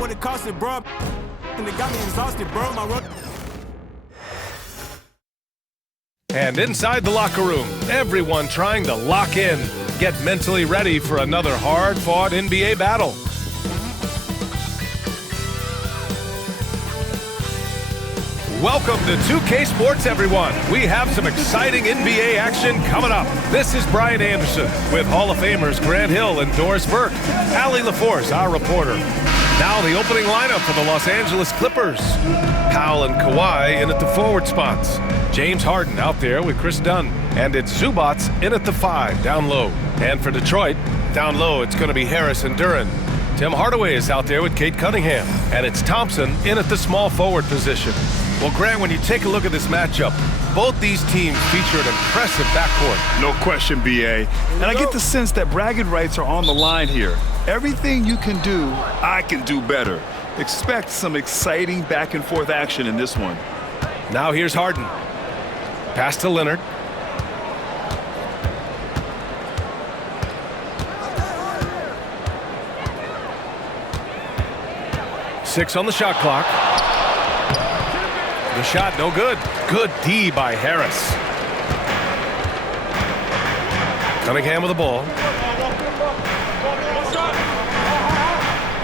what it costed, bro. And it got me exhausted, bro. My road. And inside the locker room, everyone trying to lock in, get mentally ready for another hard-fought NBA battle. Welcome to 2K Sports, everyone. We have some exciting NBA action coming up. This is Brian Anderson with Hall of Famers Grant Hill and Doris Burke. Allie LaForce, our reporter. Now the opening lineup for the Los Angeles Clippers. Powell and Kawhi in at the forward spots. James Harden out there with Chris Dunn. And it's Zubats in at the 5, down low. And for Detroit, down low, it's going to be Harris and Duren. Tim Hardaway is out there with Kate Cunningham. And it's Thompson in at the small forward position. Well, Grant, when you take a look at this matchup, both these teams feature an impressive backcourt. No question, B.A. And I get the sense that bragging rights are on the line here. Everything you can do, I can do better. Expect some exciting back-and-forth action in this one. Now here's Harden. Pass to Leonard. Six on the shot clock. The shot, no good. Good D by Harris. Cunningham with the ball.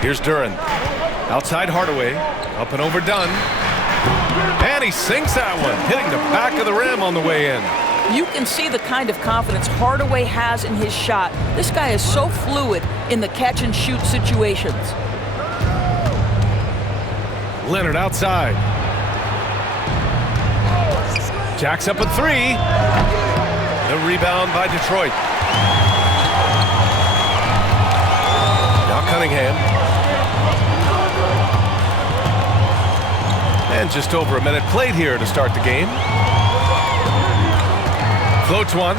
Here's Duren. Outside Hardaway. Up and over Dunn. And he sinks that one, hitting the back of the rim on the way in. You can see the kind of confidence Hardaway has in his shot. This guy is so fluid in the catch-and-shoot situations. Leonard outside. Jacks up a 3. The rebound by Detroit. Now Cunningham. And just over a minute played here to start the game. Floats one.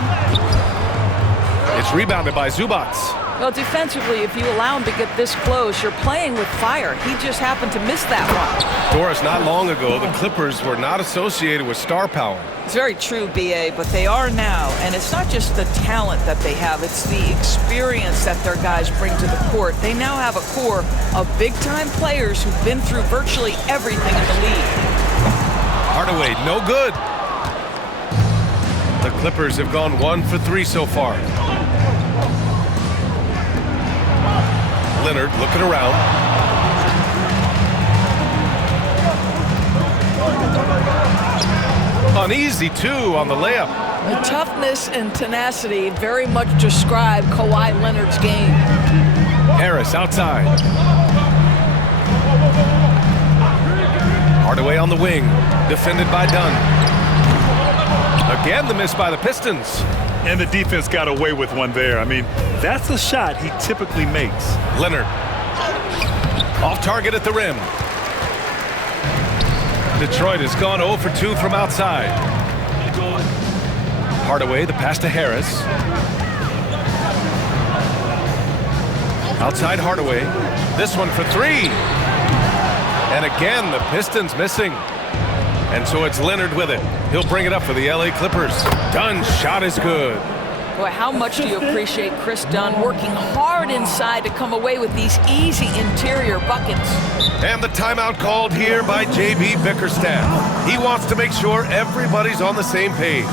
It's rebounded by Zubats. Well, defensively, if you allow him to get this close, you're playing with fire. He just happened to miss that one. Doris, not long ago, the Clippers were not associated with star power. It's very true, B.A., but they are now. And it's not just the talent that they have. It's the experience that their guys bring to the court. They now have a core of big-time players who've been through virtually everything in the league. Hardaway, no good. The Clippers have gone 1 for 3 so far. Leonard looking around. Uneasy, too, on the layup. The toughness and tenacity very much describe Kawhi Leonard's game. Harris outside. Hardaway on the wing, defended by Dunn. Again, the miss by the Pistons. And the defense got away with one there. I mean, that's a shot he typically makes. Leonard. Off target at the rim. Detroit has gone 0 for 2 from outside. Hardaway, the pass to Harris. Outside Hardaway. This one for 3. And again, the Pistons missing. And so it's Leonard with it. He'll bring it up for the LA Clippers. Dunn's shot is good. Boy, how much do you appreciate Chris Dunn working hard inside to come away with these easy interior buckets. And the timeout called here by J.B. Bickerstaff. He wants to make sure everybody's on the same page.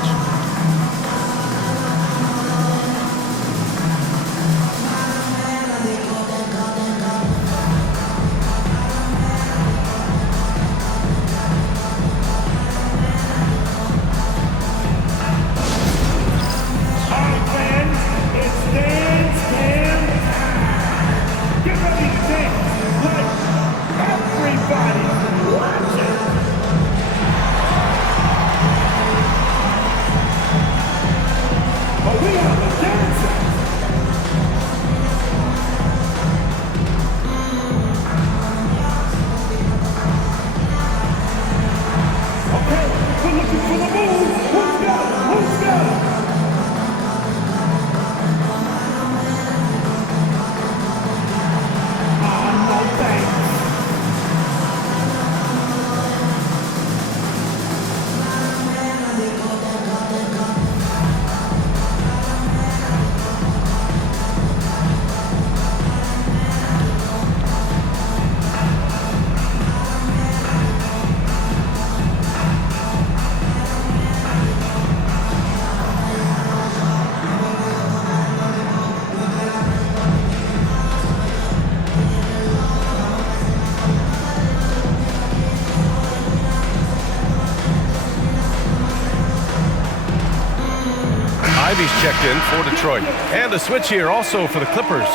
he's checked in for Detroit. And a switch here also for the Clippers.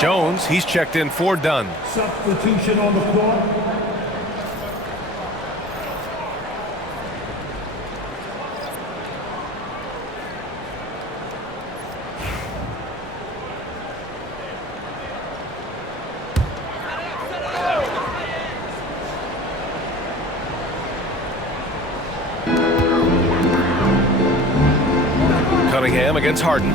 Jones, he's checked in for Dunn. Substitution on the floor. Cunningham against Harden.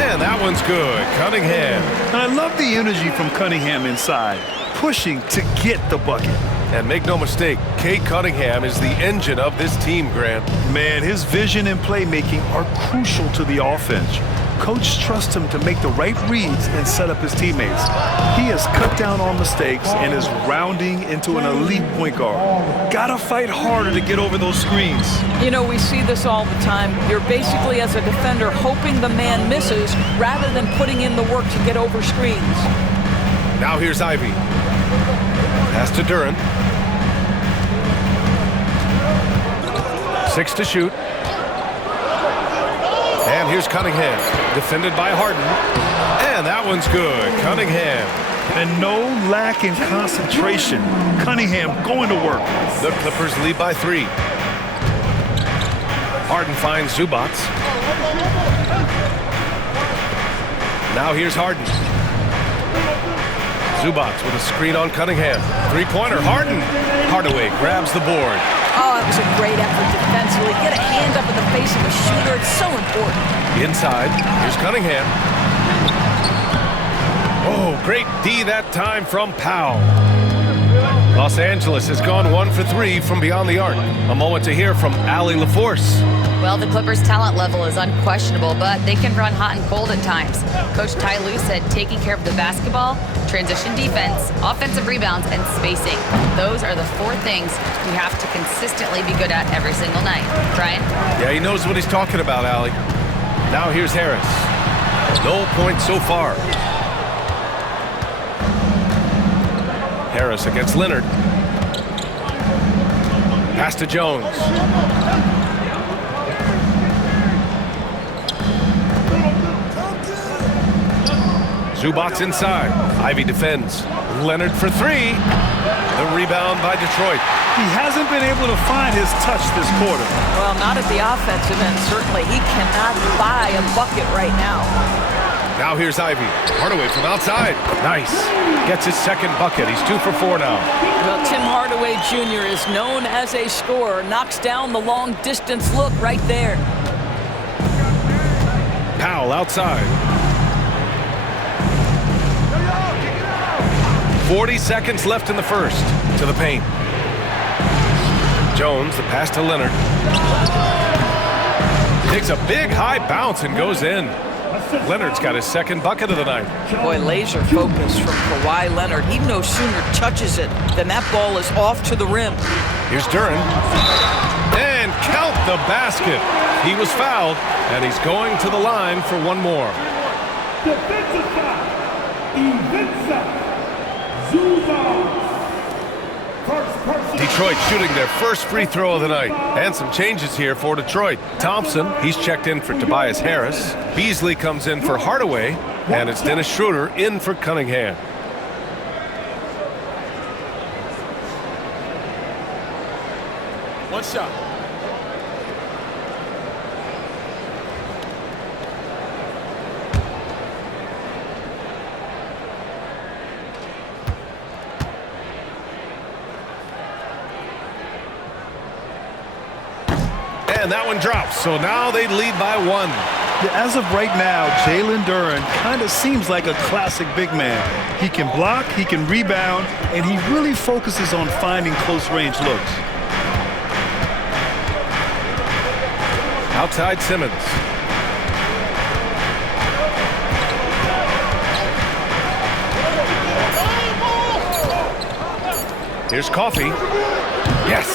And that one's good. Cunningham. I love the energy from Cunningham inside, pushing to get the bucket. And make no mistake, Cade Cunningham is the engine of this team, Grant. Man, his vision and playmaking are crucial to the offense. Coach trusts him to make the right reads and set up his teammates. He has cut down on mistakes and is rounding into an elite point guard. Gotta fight harder to get over those screens. You know, we see this all the time. You're basically, as a defender, hoping the man misses rather than putting in the work to get over screens. Now here's Ivy. Pass to Duren. 6 to shoot. And here's Cunningham, defended by Harden. And that one's good. Cunningham. And no lack in concentration. Cunningham going to work. The Clippers lead by 3. Harden finds Zubac. Now here's Harden. Zubac with a screen on Cunningham. Three-pointer, Harden. Hardaway grabs the board. Oh, it was a great effort defensively. Get a hand up in the face of a shooter. It's so important. Inside, here's Cunningham. Oh, great D that time from Powell. Los Angeles has gone 1 for 3 from beyond the arc. A moment to hear from Allie LaForce. Well, the Clippers' talent level is unquestionable, but they can run hot and cold at times. Coach Ty Lue said taking care of the basketball, transition defense, offensive rebounds, and spacing. Those are the 4 things you have to consistently be good at every single night. Brian? Yeah, he knows what he's talking about, Allie. Now here's Harris. No points so far. Harris against Leonard. Pass to Jones. Zubac inside. Ivy defends. Leonard for 3. The rebound by Detroit. He hasn't been able to find his touch this quarter. Well, not at the offensive end, certainly. He cannot buy a bucket right now. Now here's Ivy. Hardaway from outside. Nice. Gets his second bucket. He's 2 for 4 now. Well, Tim Hardaway Jr. is known as a scorer. Knocks down the long-distance look right there. Powell outside. 40 seconds left in the first. To the paint. Jones, the pass to Leonard. Takes a big high bounce and goes in. Leonard's got his second bucket of the night. Boy, laser focus from Kawhi Leonard. He no sooner touches it than that ball is off to the rim. Here's Duren. And count the basket. He was fouled, and he's going to the line for one more. Defensive foul. Ivica Zubac. Detroit shooting their first free throw of the night. And some changes here for Detroit. Thompson, he's checked in for Tobias Harris. Beasley comes in for Hardaway. And it's Dennis Schroeder in for Cunningham. One shot. And that one drops, so now they lead by 1. As of right now, Jalen Duren kind of seems like a classic big man. He can block, he can rebound, and he really focuses on finding close-range looks. Outside Simmons. Here's Coffey. Yes,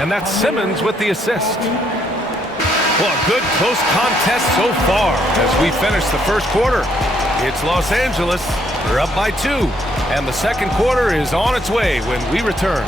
and that's Simmons with the assist. Well, a good close contest so far as we finish the first quarter. It's Los Angeles. They're up by 2, and the second quarter is on its way when we return.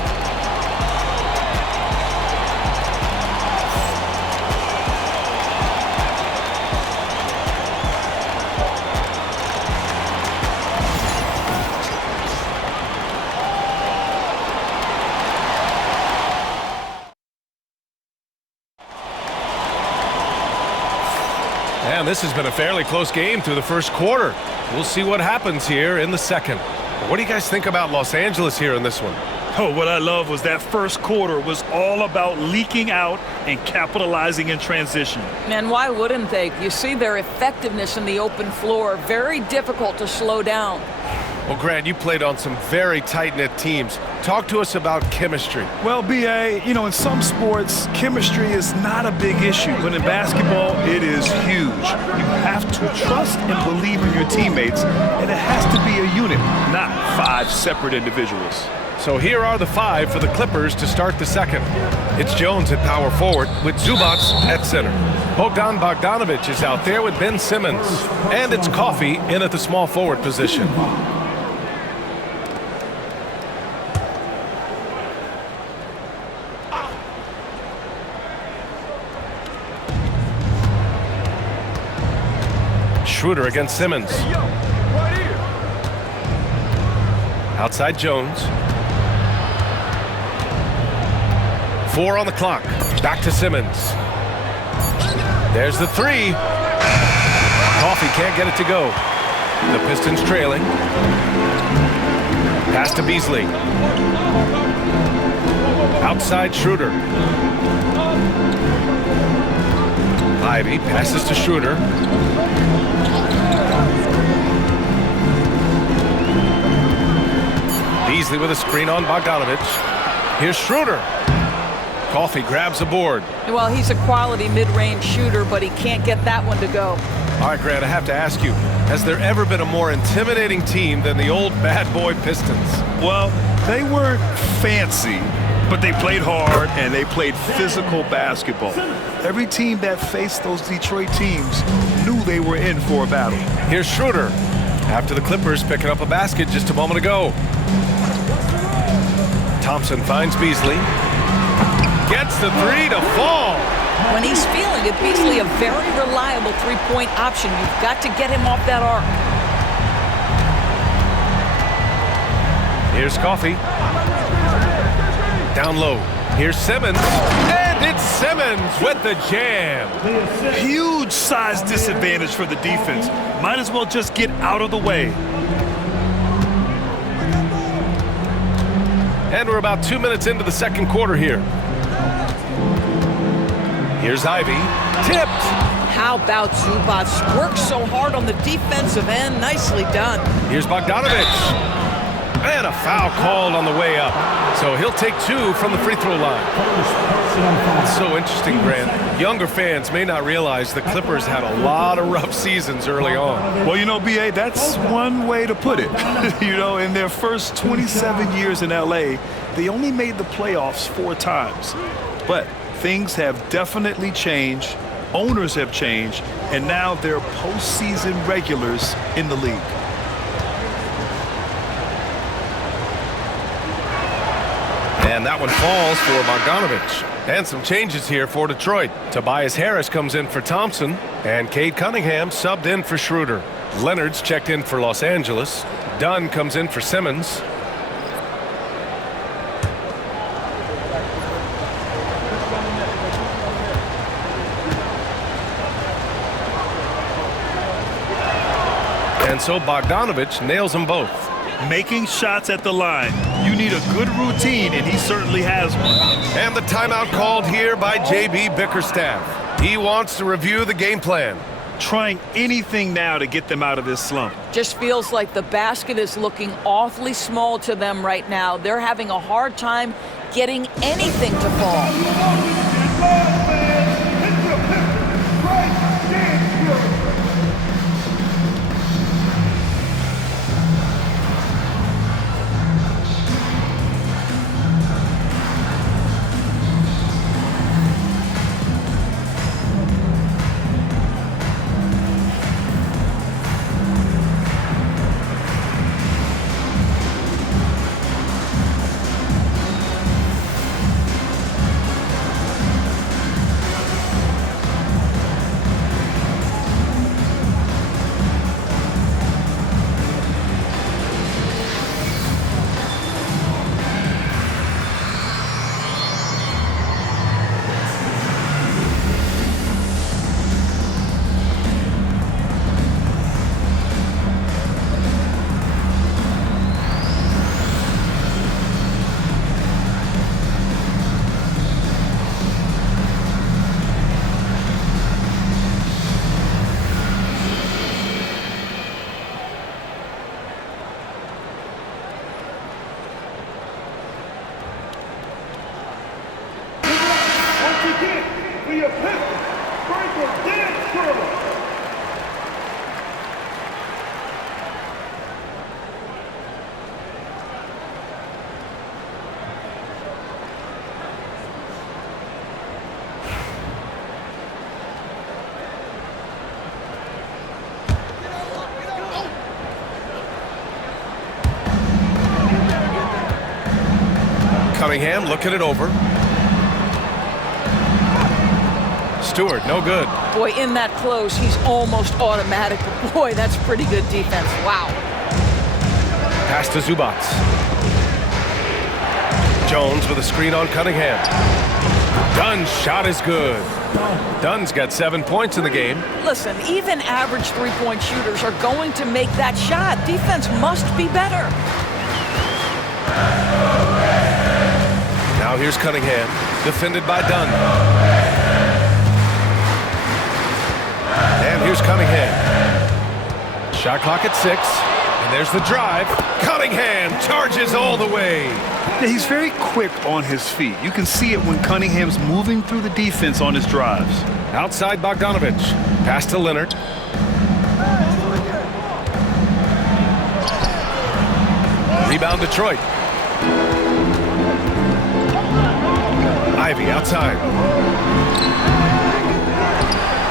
Man, this has been a fairly close game through the first quarter. We'll see what happens here in the second. What do you guys think about Los Angeles here in this one? Oh, what I love was that first quarter was all about leaking out and capitalizing in transition. And why wouldn't they? You see their effectiveness in the open floor. Very difficult to slow down. Well, Grant, you played on some very tight-knit teams. Talk to us about chemistry. Well, B.A., in some sports, chemistry is not a big issue, but in basketball, it is huge. You have to trust and believe in your teammates, and it has to be a unit, not 5 separate individuals. So here are the 5 for the Clippers to start the second. It's Jones at power forward with Zubac at center. Bogdan Bogdanovic is out there with Ben Simmons. And it's Coffey in at the small forward position. Schroeder against Simmons. Outside Jones. 4 on the clock. Back to Simmons. There's the 3. Coffey can't get it to go. The Pistons trailing. Pass to Beasley. Outside Schroeder. Ivy passes to Schroeder. Beasley with a screen on Bogdanovic. Here's Schroeder. Coffey grabs the board. Well, he's a quality mid-range shooter, but he can't get that one to go. All right, Grant, I have to ask you, has there ever been a more intimidating team than the old bad boy Pistons? Well, they weren't fancy, but they played hard and they played physical basketball. Every team that faced those Detroit teams knew they were in for a battle. Here's Schroeder after the Clippers picking up a basket just a moment ago. Thompson finds Beasley. Gets the 3 to fall. When he's feeling it, Beasley a very reliable three-point option. You've got to get him off that arc. Here's Coffey. Down low. Here's Simmons. And it's Simmons with the jam. Huge size disadvantage for the defense. Might as well just get out of the way. And we're about 2 minutes into the second quarter here. Here's Ivy. Tipped. How about Zubac? Works so hard on the defensive end. Nicely done. Here's Bogdanovic. And a foul called on the way up. So he'll take 2 from the free throw line. It's so interesting, Grant. Younger fans may not realize the Clippers had a lot of rough seasons early on. Well, B.A., that's one way to put it. In their first 27 years in L.A., they only made the playoffs 4 times. But things have definitely changed. Owners have changed. And now they're postseason regulars in the league. And that one falls for Bogdanovic. And some changes here for Detroit. Tobias Harris comes in for Thompson. And Cade Cunningham subbed in for Schroeder. Leonard's checked in for Los Angeles. Dunn comes in for Simmons. And so Bogdanovic nails them both. Making shots at the line. You need a good routine, and he certainly has one. And the timeout called here by J.B. Bickerstaff. He wants to review the game plan. Trying anything now to get them out of this slump. Just feels like the basket is looking awfully small to them right now. They're having a hard time getting anything to fall. your Pistons, Franklin Dan. Cunningham looking it over. Stewart, no good. Boy, in that close, he's almost automatic. But boy, that's pretty good defense. Wow. Pass to Zubats. Jones with a screen on Cunningham. Dunn's shot is good. Dunn's got 7 points in the game. Listen, even average three-point shooters are going to make that shot. Defense must be better. Now here's Cunningham, defended by Dunn. And here's Cunningham. Shot clock at 6, and there's the drive. Cunningham charges all the way. Yeah, he's very quick on his feet. You can see it when Cunningham's moving through the defense on his drives. Outside Bogdanovich. Pass to Leonard. Rebound Detroit. Ivy outside.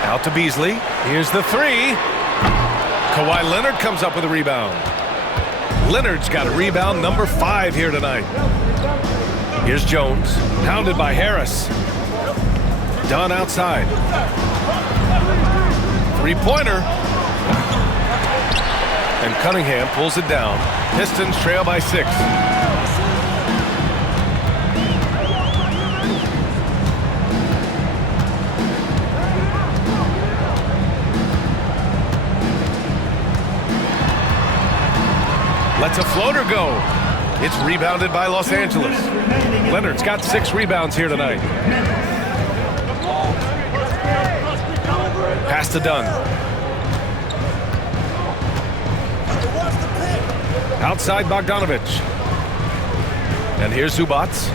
Out to Beasley. Here's the three. Kawhi Leonard comes up with a rebound. Leonard's got a rebound number 5 here tonight. Here's Jones. Pounded by Harris. Dunn outside. Three-pointer. And Cunningham pulls it down. Pistons trail by 6. Lets a floater go. It's rebounded by Los Angeles. Leonard's got 6 rebounds here tonight. Pass to Dunn. Outside Bogdanovich. And here's Zubats.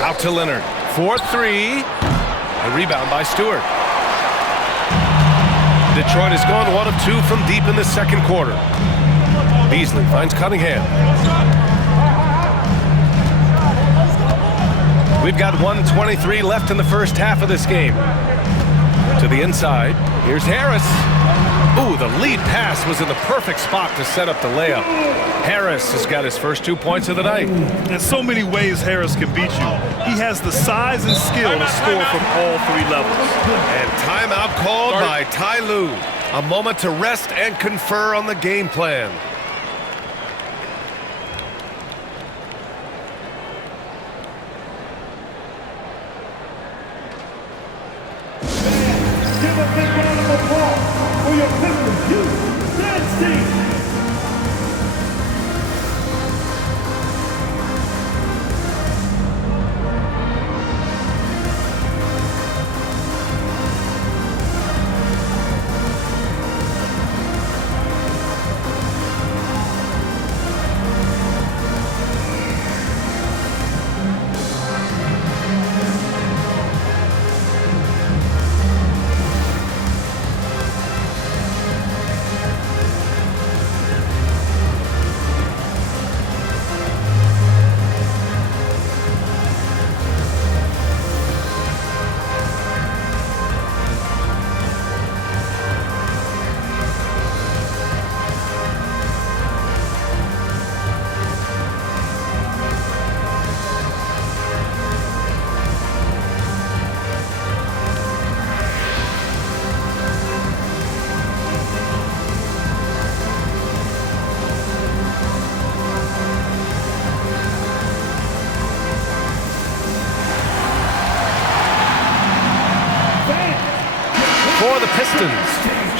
Out to Leonard. 4-3. A rebound by Stewart. Detroit has gone 1 of 2 from deep in the second quarter. Beasley finds Cunningham. We've got 1:23 left in the first half of this game. To the inside. Here's Harris. Ooh, the lead pass was in the perfect spot to set up the layup. Harris has got his first 2 points of the night. In so many ways, Harris can beat you. He has the size and skill to score from all 3 levels. And timeout called by Ty Lue. A moment to rest and confer on the game plan. Give a big round of applause for your Pistons youth dance team. For the Pistons,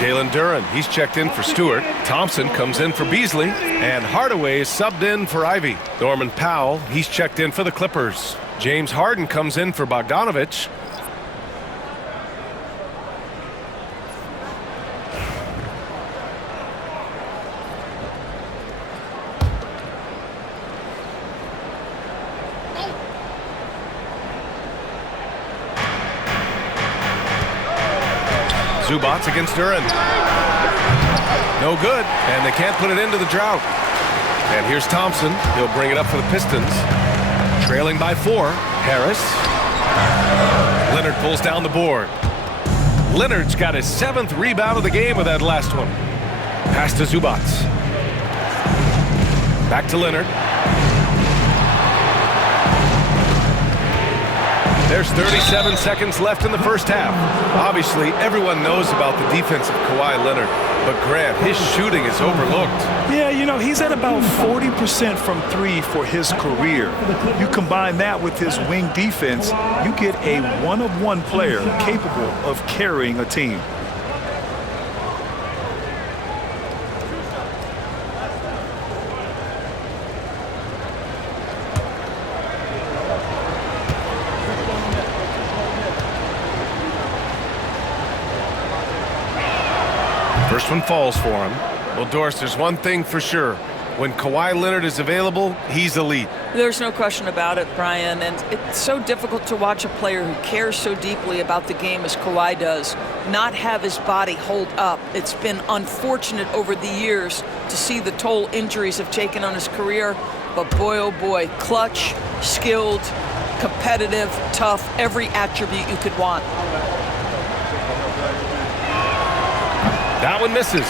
Jalen Duren, he's checked in for Stewart. Thompson comes in for Beasley. And Hardaway is subbed in for Ivy. Norman Powell, he's checked in for the Clippers. James Harden comes in for Bogdanovich. Zubats against Duran. No good, and they can't put it into the drought. And here's Thompson. He'll bring it up for the Pistons. Trailing by 4. Harris. Leonard pulls down the board. Leonard's got his 7th rebound of the game with that last one. Pass to Zubats. Back to Leonard. There's 37 seconds left in the first half. Obviously, everyone knows about the defense of Kawhi Leonard, but Grant, his shooting is overlooked. Yeah, you know, he's at about 40% from 3 for his career. You combine that with his wing defense, you get a one-of-one player capable of carrying a team. First one falls for him. Well, Doris, there's one thing for sure. When Kawhi Leonard is available, he's elite. There's no question about it, Brian, and it's so difficult to watch a player who cares so deeply about the game as Kawhi does not have his body hold up. It's been unfortunate over the years to see the toll injuries have taken on his career, but boy, oh boy, clutch, skilled, competitive, tough, every attribute you could want. That one misses.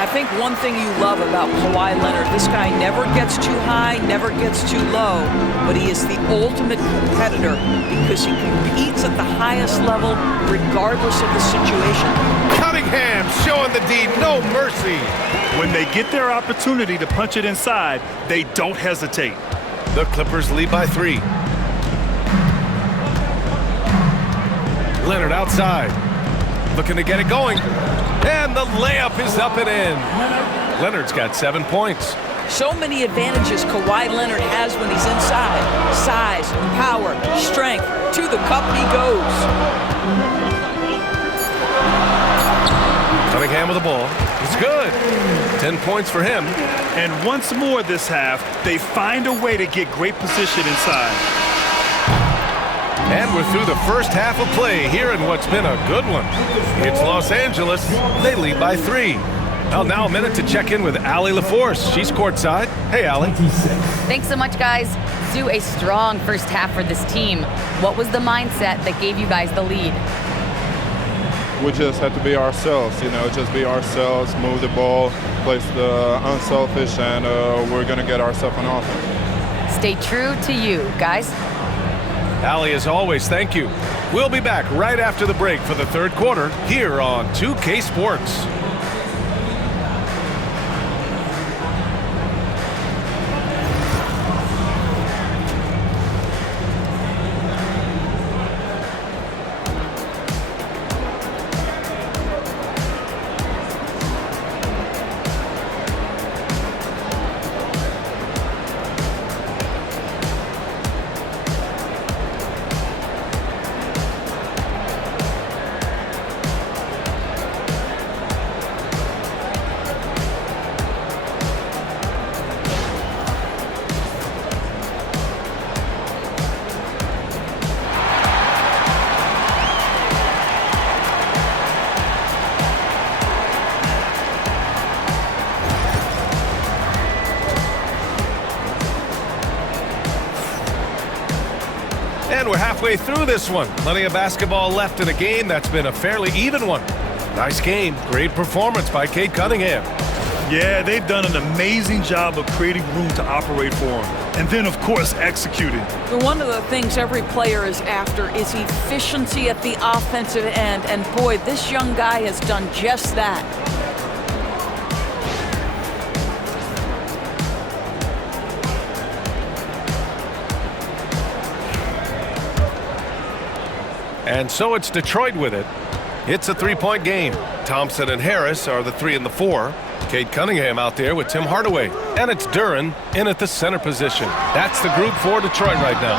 I think one thing you love about Kawhi Leonard, this guy never gets too high, never gets too low, but he is the ultimate competitor because he competes at the highest level regardless of the situation. Cunningham showing the D, no mercy. When they get their opportunity to punch it inside, they don't hesitate. The Clippers lead by 3. Leonard outside, looking to get it going. And the layup is up and in. Leonard's got 7 points. So many advantages Kawhi Leonard has when he's inside. Size, power, strength. To the cup he goes. Cunningham with the ball. It's good. 10 points for him. And once more this half, they find a way to get great position inside. And we're through the first half of play here in what's been a good one. It's Los Angeles. They lead by 3. Well, now a minute to check in with Allie LaForce. She's courtside. Hey, Allie. Thanks so much, guys. Sue, a strong first half for this team. What was the mindset that gave you guys the lead? We just have to be ourselves, just be ourselves, move the ball, play the unselfish, and we're going to get ourselves an offense. Stay true to you, guys. Allie, as always, thank you. We'll be back right after the break for the third quarter here on 2K Sports. And we're halfway through this one. Plenty of basketball left in a game that's been a fairly even one. Nice game. Great performance by Cade Cunningham. Yeah, they've done an amazing job of creating room to operate for him. And then, of course, executing. One of the things every player is after is efficiency at the offensive end. And boy, this young guy has done just that. And so it's Detroit with it. It's a 3-point game. Thompson and Harris are the 3 and the 4. Cade Cunningham out there with Tim Hardaway. And it's Duran in at the center position. That's the group for Detroit right now.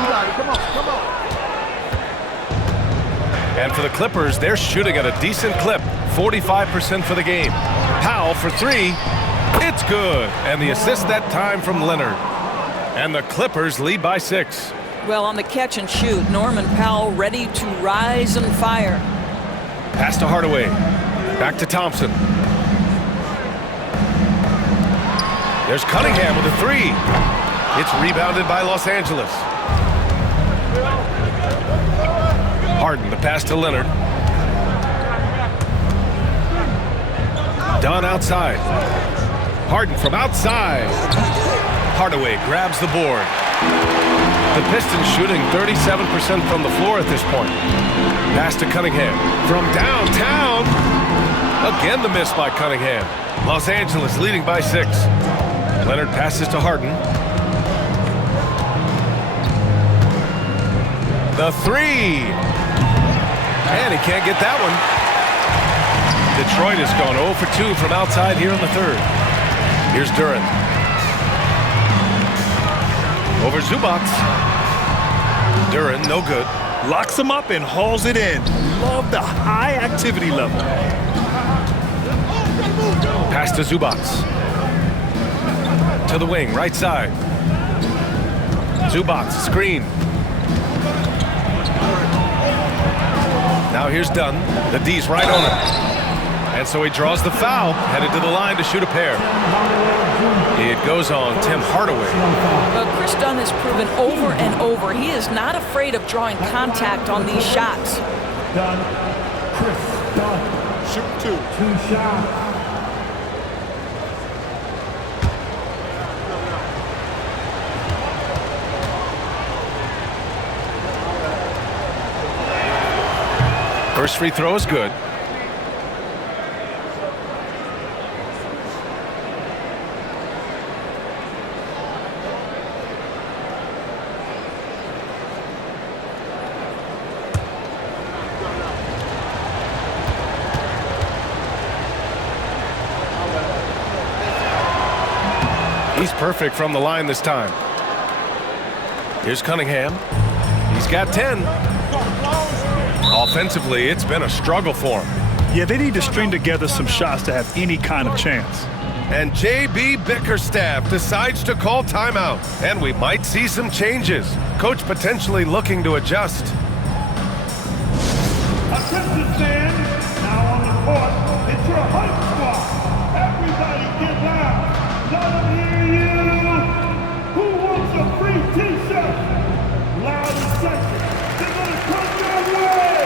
And for the Clippers, they're shooting at a decent clip. 45% for the game. Powell for 3. It's good. And the assist that time from Leonard. And the Clippers lead by 6. Well, on the catch and shoot, Norman Powell ready to rise and fire. Pass to Hardaway. Back to Thompson. There's Cunningham with a three. It's rebounded by Los Angeles. Harden, the pass to Leonard. Dunn outside. Harden from outside. Hardaway grabs the board. The Pistons shooting 37% from the floor at this point. Pass to Cunningham. From downtown. Again the miss by Cunningham. Los Angeles leading by 6. Leonard passes to Harden. The three. And he can't get that one. Detroit has gone 0 for 2 from outside here in the third. Here's Duren. Over Zubac. Duren, no good. Locks him up and hauls it in. Love the high activity level. Pass to Zubac. To the wing, right side. Zubac, screen. Now here's Dunn. The D's right on it. And so he draws the foul, headed to the line to shoot a pair. It goes on Tim Hardaway. Well, Chris Dunn has proven over and over he is not afraid of drawing contact on these shots. Dunn. Chris Dunn. Shoot 2. 2 shots. First free throw is good. He's perfect from the line this time. Here's Cunningham. He's got 10. Offensively, it's been a struggle for him. Yeah, they need to string together some shots to have any kind of chance. And J.B. Bickerstaff decides to call timeout. And we might see some changes. Coach potentially looking to adjust. Attention fans, now on the court, it's your hype squad. Everybody get loud. Let them hear you. Who wants a free t-shirt? Loud and sexy. They're gonna come your way.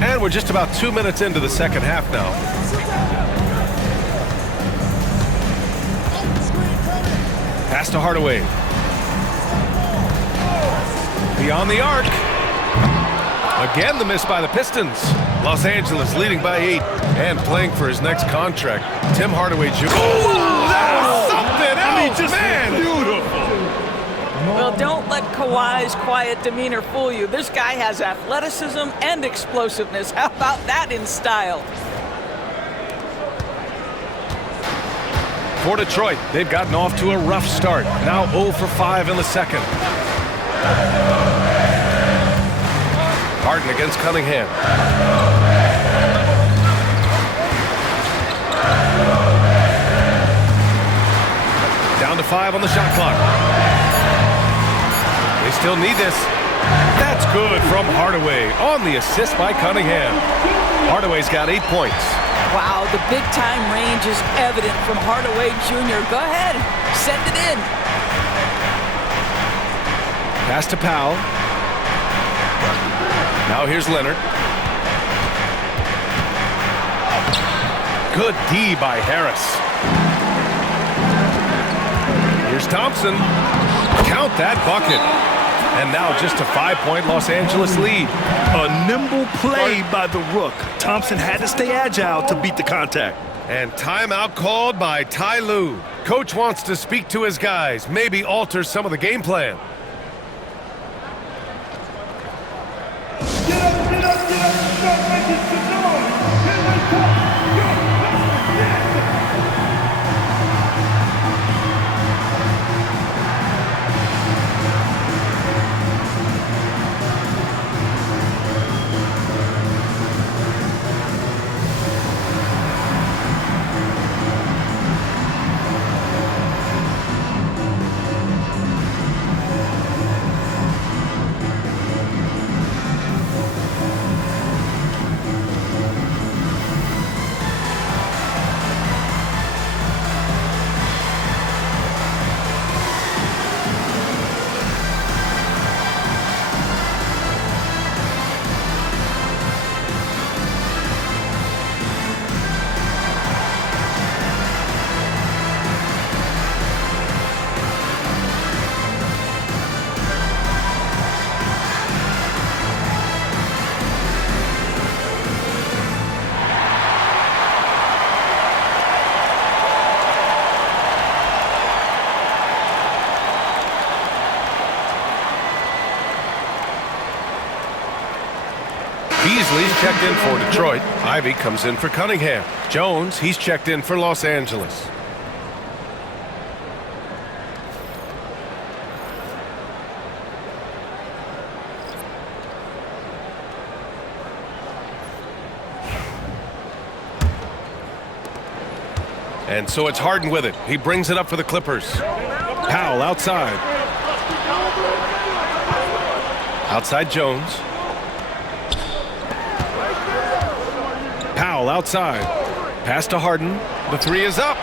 And we're just about 2 minutes into the second half now. Pass to Hardaway. Beyond the arc. Again, the miss by the Pistons. Los Angeles leading by 8 and playing for his next contract. Tim Hardaway Jr. Oh, that was something else, man! Beautiful. Well, don't let Kawhi's quiet demeanor fool you. This guy has athleticism and explosiveness. How about that in style? For Detroit, they've gotten off to a rough start. Now 0 for 5 in the second. Harden against Cunningham. Down to 5 on the shot clock. They still need this. That's good from Hardaway on the assist by Cunningham. Hardaway's got 8 points. Wow, the big-time range is evident from Hardaway Jr. Go ahead, send it in. Pass to Powell. Now here's Leonard. Good D by Harris. Here's Thompson. Count that bucket. And now just a 5-point Los Angeles lead. A nimble play by the Rook. Thompson had to stay agile to beat the contact. And timeout called by Ty Lue. Coach wants to speak to his guys, maybe alter some of the game plan. Get up, get up, get up, and start making some noise. Here we come. Go, let's dance. Beasley's checked in for Detroit. Ivy comes in for Cunningham. Jones, he's checked in for Los Angeles. And so it's Harden with it. He brings it up for the Clippers. Powell outside. Outside Jones. Powell outside. Pass to Harden. The 3 is up.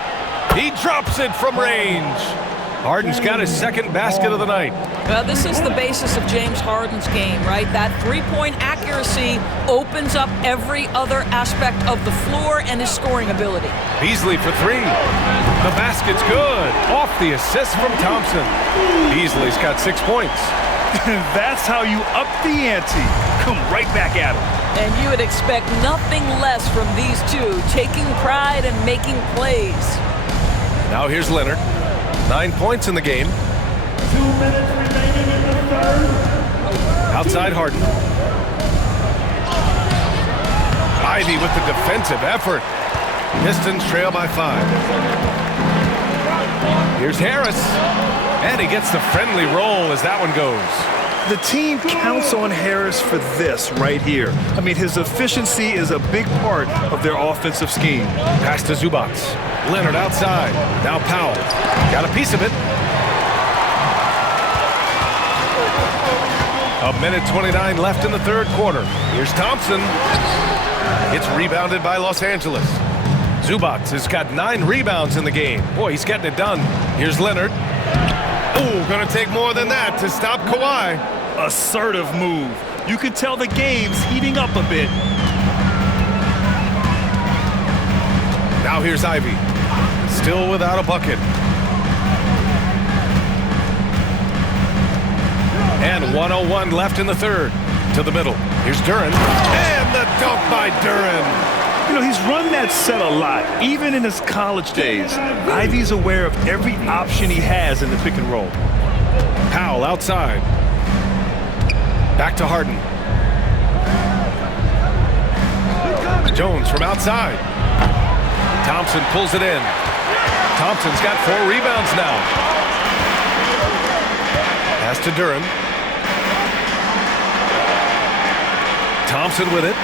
He drops it from range. Harden's got his second basket of the night. Well, this is the basis of James Harden's game, right? That three-point accuracy opens up every other aspect of the floor and his scoring ability. Beasley for 3. The basket's good. Off the assist from Thompson. Beasley's got 6 points. That's how you up the ante. Come right back at him. And you would expect nothing less from these two, taking pride and making plays. Now here's Leonard. 9 points in the game. 2 minutes remaining in the third. Outside Harden. Ivy with the defensive effort. Pistons trail by 5. Here's Harris. And he gets the friendly roll as that one goes. The team counts on Harris for this right here. I mean, his efficiency is a big part of their offensive scheme. Pass to Zubac. Leonard outside. Now Powell. Got a piece of it. A minute 29 left in the third quarter. Here's Thompson. It's rebounded by Los Angeles. Zubac has got 9 rebounds in the game. Boy, he's getting it done. Here's Leonard. Oh, gonna take more than that to stop Kawhi. Assertive move. You can tell the game's heating up a bit. Now here's Ivy. Still without a bucket. And 1:01 left in the third. To the middle. Here's Duren. And the dunk by Duren. You know, he's run that set a lot, even in his college days. Ivy's aware of every option he has in the pick and roll. Powell outside. Back to Harden. Jones from outside. Thompson pulls it in. Thompson's got 4 rebounds now. Pass to Duren. Thompson with it.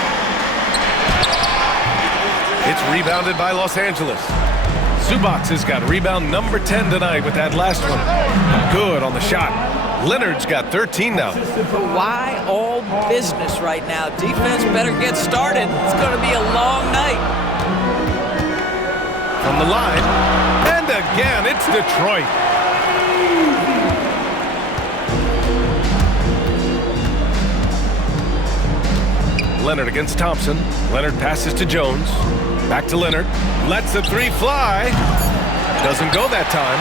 It's rebounded by Los Angeles. Zubac has got rebound number 10 tonight with that last one. Good on the shot. Leonard's got 13 now. Kawhi all business right now. Defense better get started. It's going to be a long night. From the line, and again, it's Detroit. Leonard against Thompson. Leonard passes to Jones. Back to Leonard. Lets the three fly. Doesn't go that time.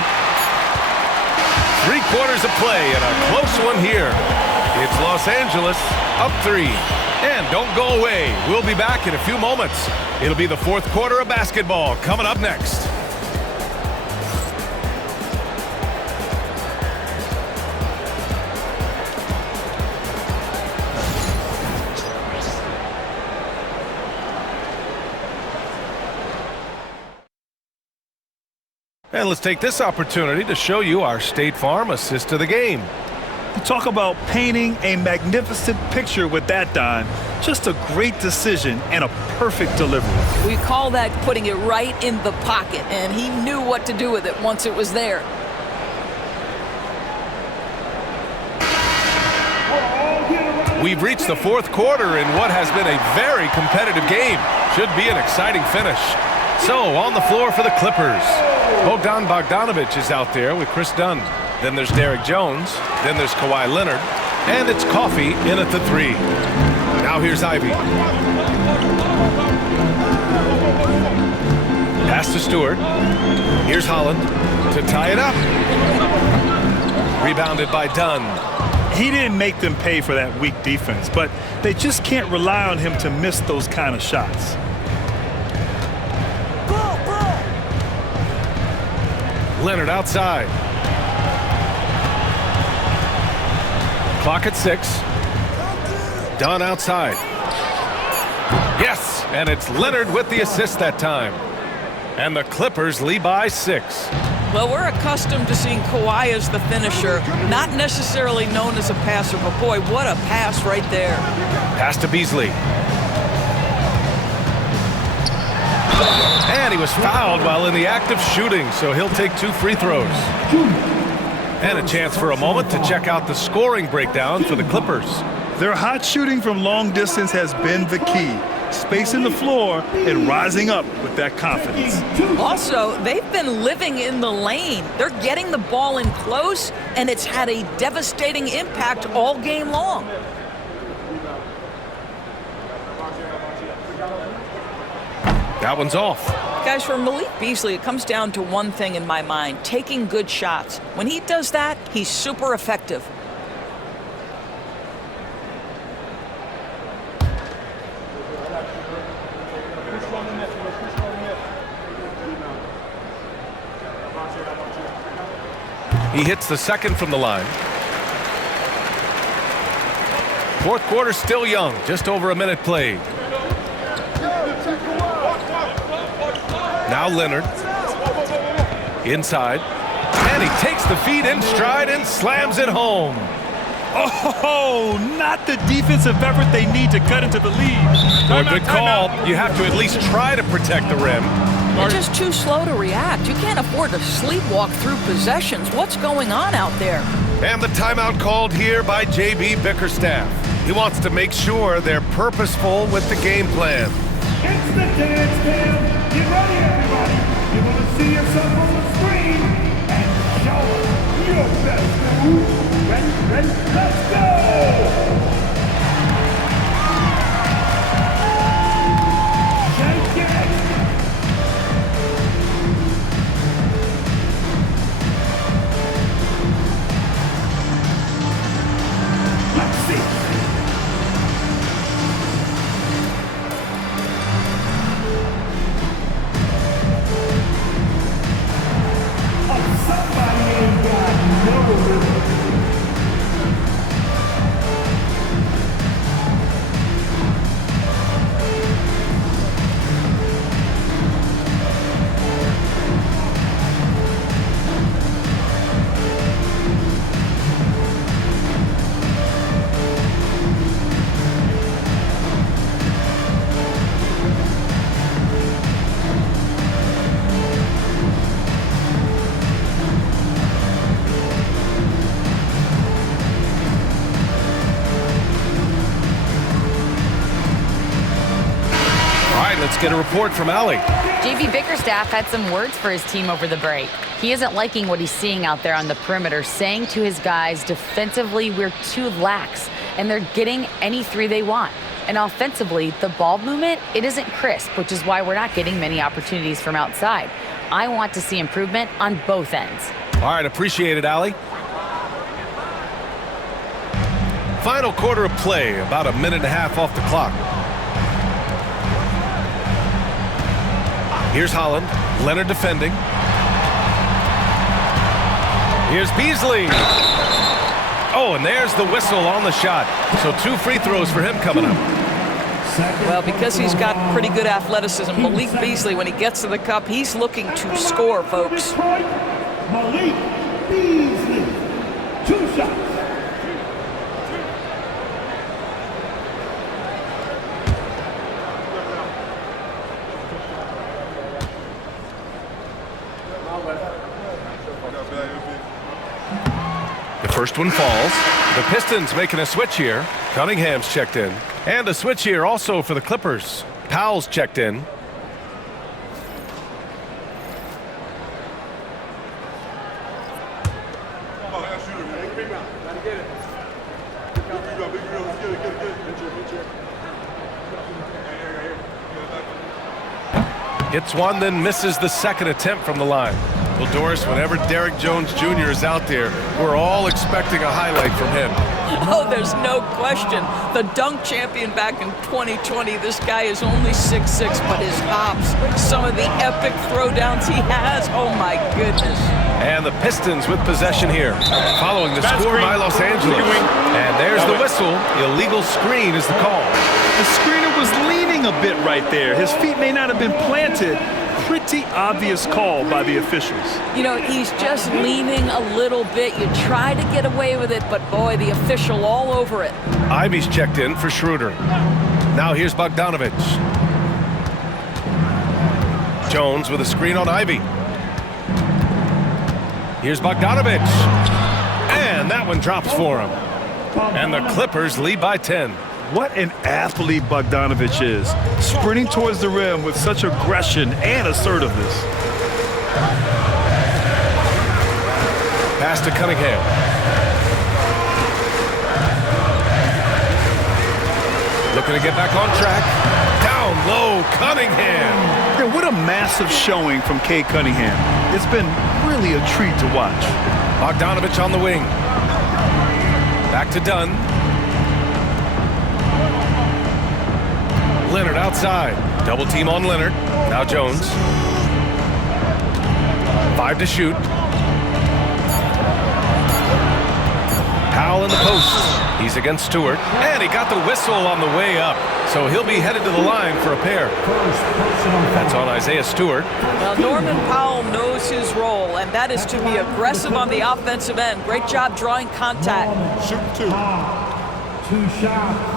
3/4 of play and a close one here. It's Los Angeles up 3. And don't go away. We'll be back in a few moments. It'll be the 4th quarter of basketball coming up next. And let's take this opportunity to show you our State Farm assist of the game. You talk about painting a magnificent picture with that, Don. Just a great decision and a perfect delivery. We call that putting it right in the pocket, and he knew what to do with it once it was there. We've reached the 4th quarter in what has been a very competitive game. Should be an exciting finish. So, on the floor for the Clippers, Bogdan Bogdanović is out there with Chris Dunn. Then there's Derrick Jones. Then there's Kawhi Leonard. And it's Coffey in at the 3. Now here's Ivy. Pass to Stewart. Here's Holland to tie it up. Rebounded by Dunn. He didn't make them pay for that weak defense, but they just can't rely on him to miss those kind of shots. Leonard outside. Clock at 6. Dunn outside. Yes, and it's Leonard with the assist that time. And the Clippers lead by 6. Well, we're accustomed to seeing Kawhi as the finisher, not necessarily known as a passer, but boy, what a pass right there. Pass to Beasley. And he was fouled while in the act of shooting, so he'll take 2 free throws. And a chance for a moment to check out the scoring breakdown for the Clippers. Their hot shooting from long distance has been the key. Spacing the floor and rising up with that confidence. Also, they've been living in the lane. They're getting the ball in close, and it's had a devastating impact all game long. That one's off. Guys, for Malik Beasley, it comes down to one thing in my mind, taking good shots. When he does that, he's super effective. He hits the second from the line. 4th quarter still young, just over a minute played. Now Leonard. Inside. And he takes the feed in stride and slams it home. Oh, not the defensive effort they need to cut into the lead. Well, good call. You have to at least try to protect the rim. They're just too slow to react. You can't afford to sleepwalk through possessions. What's going on out there? And the timeout called here by J.B. Bickerstaff. He wants to make sure they're purposeful with the game plan. It's the dance cam. Get ready, everybody. You want to see yourself on the screen and show us your best move. Ready, let's go! Shake it! Let's see. Let's get a report from Allie. JB Bickerstaff had some words for his team over the break. He isn't liking what he's seeing out there on the perimeter, saying to his guys, defensively, we're too lax, and they're getting any three they want. And offensively, the ball movement, it isn't crisp, which is why we're not getting many opportunities from outside. I want to see improvement on both ends. All right, appreciate it, Allie. Final quarter of play, about a minute and a half off the clock. Here's Holland, Leonard defending. Here's Beasley. Oh, and there's the whistle on the shot. So 2 free throws for him coming up. Well, because he's got pretty good athleticism, Malik Beasley, when he gets to the cup, he's looking to score, folks. Malik Beasley, 2 shots. The first one falls. The Pistons making a switch here. Cunningham's checked in. And a switch here also for the Clippers. Powell's checked in. Hits one, then misses the second attempt from the line. Well, Doris, whenever Derrick Jones Jr. is out there, we're all expecting a highlight from him. Oh, there's no question. The dunk champion back in 2020, this guy is only 6'6", but his hops, some of the epic throwdowns he has, oh my goodness. And the Pistons with possession here, following the score by Los Angeles. And there's the whistle. Illegal screen is the call. The screener was leaning a bit right there. His feet may not have been planted. Pretty obvious call by the officials. You know, he's just leaning a little bit. You try to get away with it, but boy, the official all over it. Ivy's checked in for Schroeder. Now here's Bogdanovich. Jones with a screen on Ivy. Here's Bogdanovich. And that one drops for him. And the Clippers lead by 10. What an athlete Bogdanovich is, sprinting towards the rim with such aggression and assertiveness. Pass to Cunningham. Looking to get back on track. Down low, Cunningham. Yeah, what a massive showing from Cade Cunningham. It's been really a treat to watch. Bogdanovich on the wing. Back to Dunn. Leonard outside. Double team on Leonard. Now Jones. 5 to shoot. Powell in the post. He's against Stewart. And he got the whistle on the way up. So he'll be headed to the line for a pair. That's on Isaiah Stewart. Well, Norman Powell knows his role, and that is to be aggressive on the offensive end. Great job drawing contact. Shoot 2. 2 shots.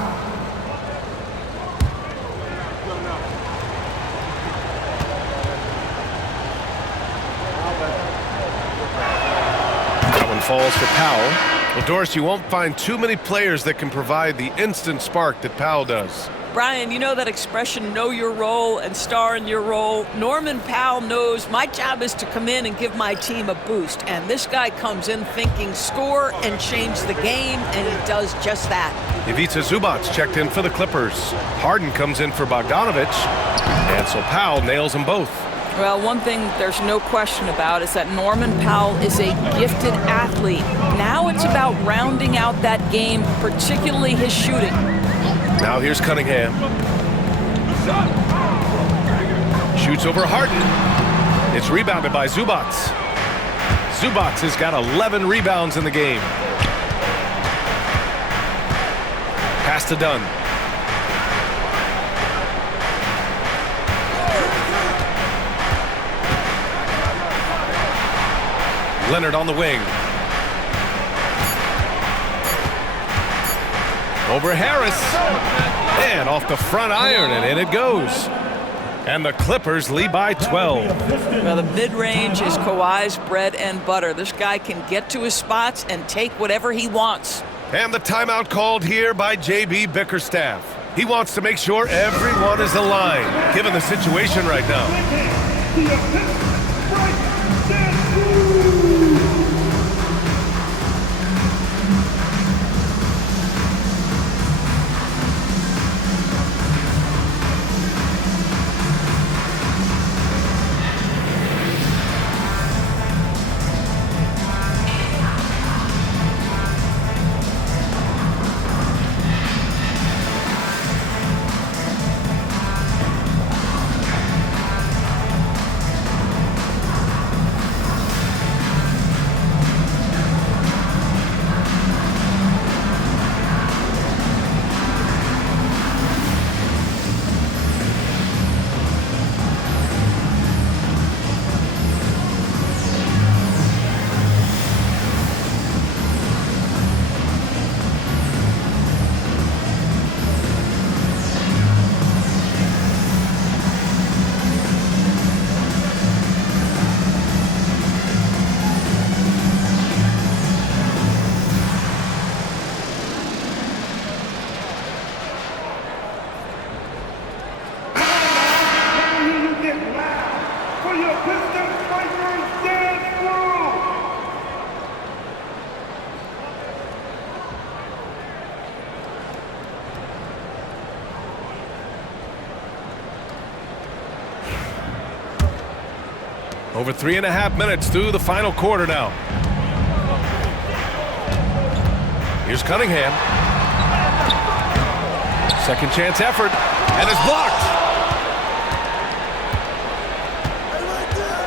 Falls for Powell. Well, Doris, you won't find too many players that can provide the instant spark that Powell does. Brian, you know that expression, know your role and star in your role? Norman Powell knows my job is to come in and give my team a boost. And this guy comes in thinking score and change the game, and he does just that. Ivica Zubac's checked in for the Clippers. Harden comes in for Bogdanovich. And so Powell nails them both. Well, one thing there's no question about is that Norman Powell is a gifted athlete. Now it's about rounding out that game, particularly his shooting. Now here's Cunningham. Shoots over Harden. It's rebounded by Zubac. Zubac has got 11 rebounds in the game. Pass to Dunn. Leonard on the wing. Over Harris. And off the front iron, and in it goes. And the Clippers lead by 12. Well, the mid-range is Kawhi's bread and butter. This guy can get to his spots and take whatever he wants. And the timeout called here by JB Bickerstaff. He wants to make sure everyone is aligned, given the situation right now. For your Pistons fighters, dance crew! Over 3.5 minutes through the final quarter now. Here's Cunningham. Second chance effort, and it's blocked.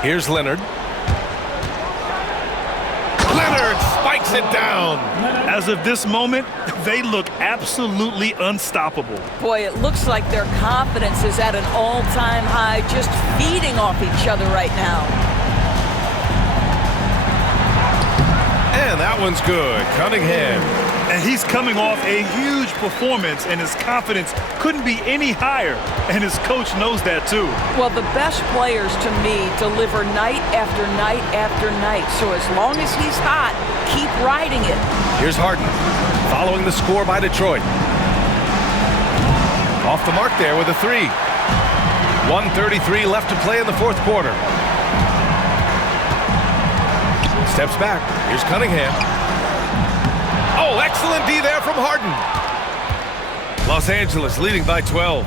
Here's Leonard. Leonard spikes it down. As of this moment, they look absolutely unstoppable. Boy, it looks like their confidence is at an all-time high, just feeding off each other right now. And that one's good. Cunningham. And he's coming off a huge performance, and his confidence couldn't be any higher. And his coach knows that, too. Well, the best players, to me, deliver night after night after night. So as long as he's hot, keep riding it. Here's Harden, following the score by Detroit. Off the mark there with a three. 1:33 left to play in the fourth quarter. Steps back. Here's Cunningham. Oh, excellent D there from Harden. Los Angeles leading by 12.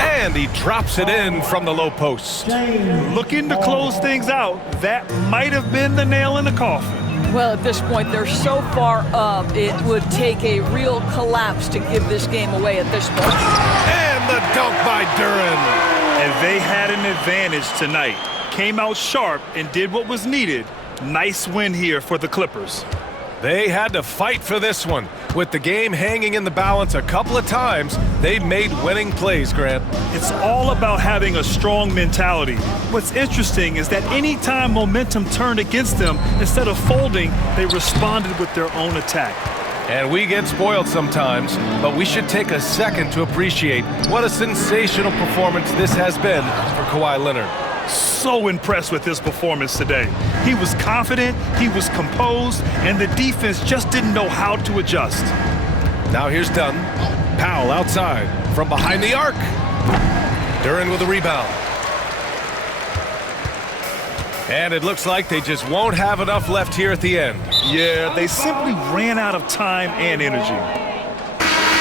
And he drops it in from the low post. Looking to close things out. That might have been the nail in the coffin. Well, at this point, they're so far up, it would take a real collapse to give this game away at this point. And the dunk by Duren. And they had an advantage tonight. Came out sharp and did what was needed. Nice win here for the Clippers. They had to fight for this one. With the game hanging in the balance a couple of times, they made winning plays, Grant. It's all about having a strong mentality. What's interesting is that any time momentum turned against them, instead of folding, they responded with their own attack. And we get spoiled sometimes, but we should take a second to appreciate what a sensational performance this has been for Kawhi Leonard. So impressed with his performance today. He was confident, he was composed, and the defense just didn't know how to adjust. Now here's Dunn. Powell outside from behind the arc. Duren with a rebound. And it looks like they just won't have enough left here at the end. Yeah, they simply ran out of time and energy.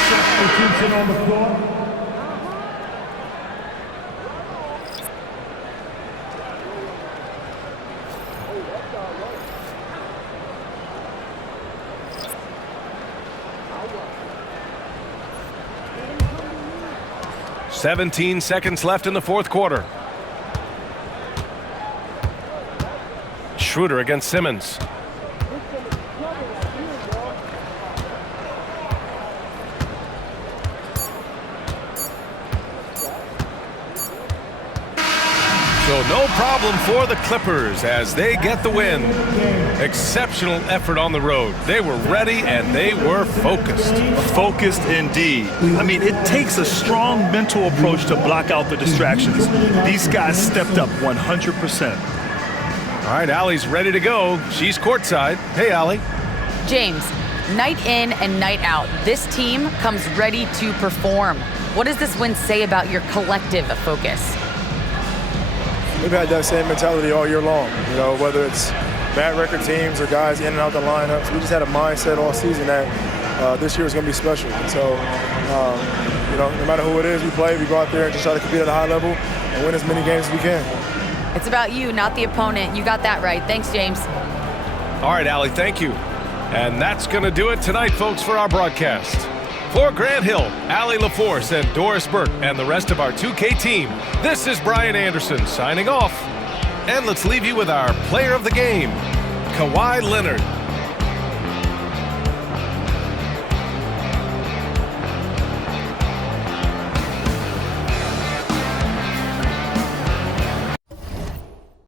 Substitution on the floor. "17 seconds left in the fourth quarter. Schroeder against Simmons. So no problem for the Clippers as they get the win. Exceptional effort on the road. They were ready and they were focused. Focused indeed. I mean, it takes a strong mental approach to block out the distractions. These guys stepped up 100%. All right, Allie's ready to go. She's courtside. Hey, Allie. James, night in and night out, this team comes ready to perform. What does this win say about your collective focus? We've had that same mentality all year long, you know, whether it's bad record teams or guys in and out the lineups. We just had a mindset all season that this year is going to be special. And so, you know, no matter who it is we play, we go out there and just try to compete at a high level and win as many games as we can. It's about you, not the opponent. You got that right. Thanks, James. All right, Allie, thank you. And that's going to do it tonight, folks, for our broadcast. For Grant Hill, Allie LaForce, and Doris Burke, and the rest of our 2K team, this is Brian Anderson signing off. And let's leave you with our player of the game, Kawhi Leonard.